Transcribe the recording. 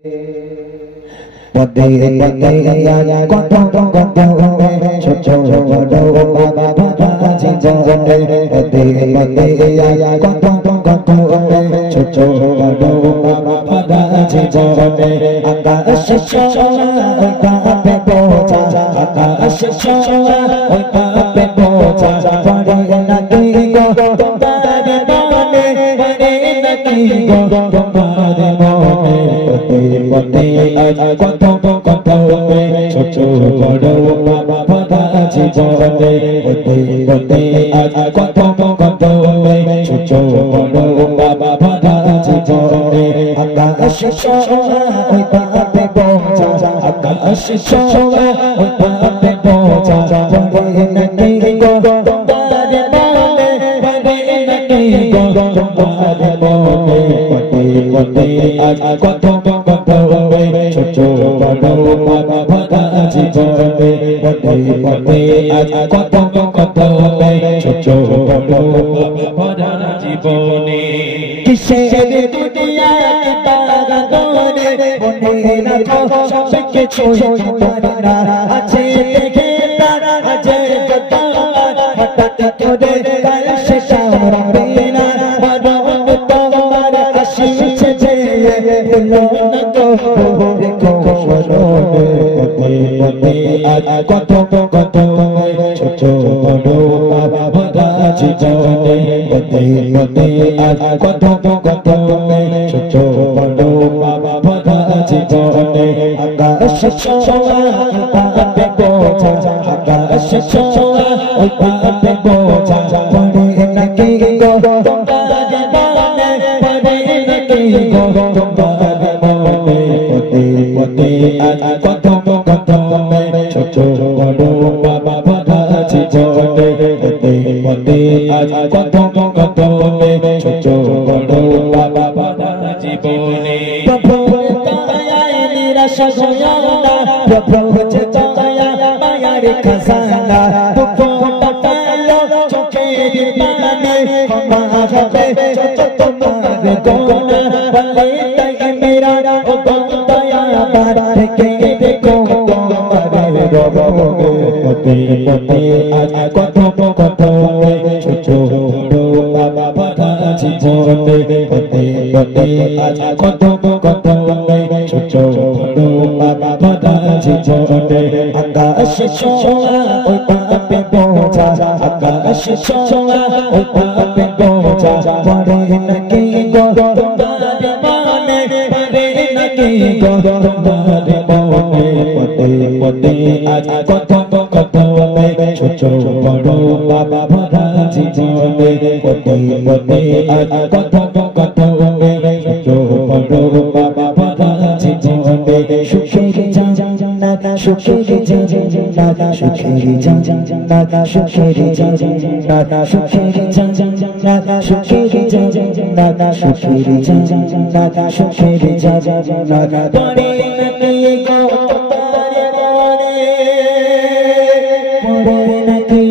পদে পদে কত কত ছোট বড় বাবা বাবা জীবনে পদে পদে কত কত ছোট বড় বাবা বাবা জীবনে আকাশ ছোঁয়া ওই পাপে বোঝা আকাশ ছোঁয়া ওই পাপে বোঝা পড়ে নাকি গো তোমার মনে পড়ে নাকি গো তোমার মনে পদে কত কত ছোট বড় বাবা বাবা জীবনে পদে পদে কত কত ছোট বড় বাবা বাবা জীবনে আকাশ ছোঁয়া ওই পাপে বোঝা আকাশ ছোঁয়া ওই পাপে বোঝা পড়ে নাকি গো তোমার মনে পড়ে নাকি গো তোমার মনে পদে পদে কত কত ছোট বড় বাবা বাবা জীবনে পদে পদে কত কত ছোট বড় বাবা বাবা জীবনে কিসের দুনিয়া বাগানে মনে রাখো সব কিছু তোমার আছে দেখে তারা আছে যত হঠাৎ করে কাল শেষ হবে না মরণ তোমার আসিছে যে বলো না তো দেখো স্মরণে পদে পদে কত কত ছোট বড় বাবা বাবা জীবনে পদে পদে কত কত ছোট বড় বাবা বাবা জীবনে আকাশ ছোঁয়া ওই পাপে বোঝা আকাশ ছোঁয়া ওই পাপে বোঝা পড়ে নাকি গো তোমার মনে পড়ে নাকি গো তোমার মনে পদে পদে কত কত ছোট বড় বাবা বাবা জীবনে পদে পদে কত কত ছোট বড় বাবা বাবা জীবনে প্রভু দয়ায় নিরাশা হয় না প্রভু যে দয়া মায়ার খাজানা দুঃখটা পেলো চোখের পানি ক্ষমা হবে যত তোমার গোনা বলে তাই মেরা ও দয়া বার থেকে দেখো তোমার রবে পদে পদে কত কত ছোট বড় বাবা বাবা জীবনে পদে পদে কত কত ছোট বড় বাবা বাবা জীবনে আকাশ ছোঁয়া ওই পাপে বোঝা আকাশ ছোঁয়া ওই পাপে বোঝা পড়ে নাকি গো তোমার মনে পড়ে নাকি গো তোমার মনে পদে পদে কত কত ছোট বড় বাবা বাবা জীবনে পদে পদে কত কত ছোট বড় বাবা বাবা জীবনে সুখের জান্নাত সুখের জান্নাত সুখের জান্নাত সুখের জান্নাত সুখের জান্নাত সুখের জান্নাত সুখের জান্নাত সুখের জান্নাত পড়ে নাকি গো তোমার মনে পড়ে নাকি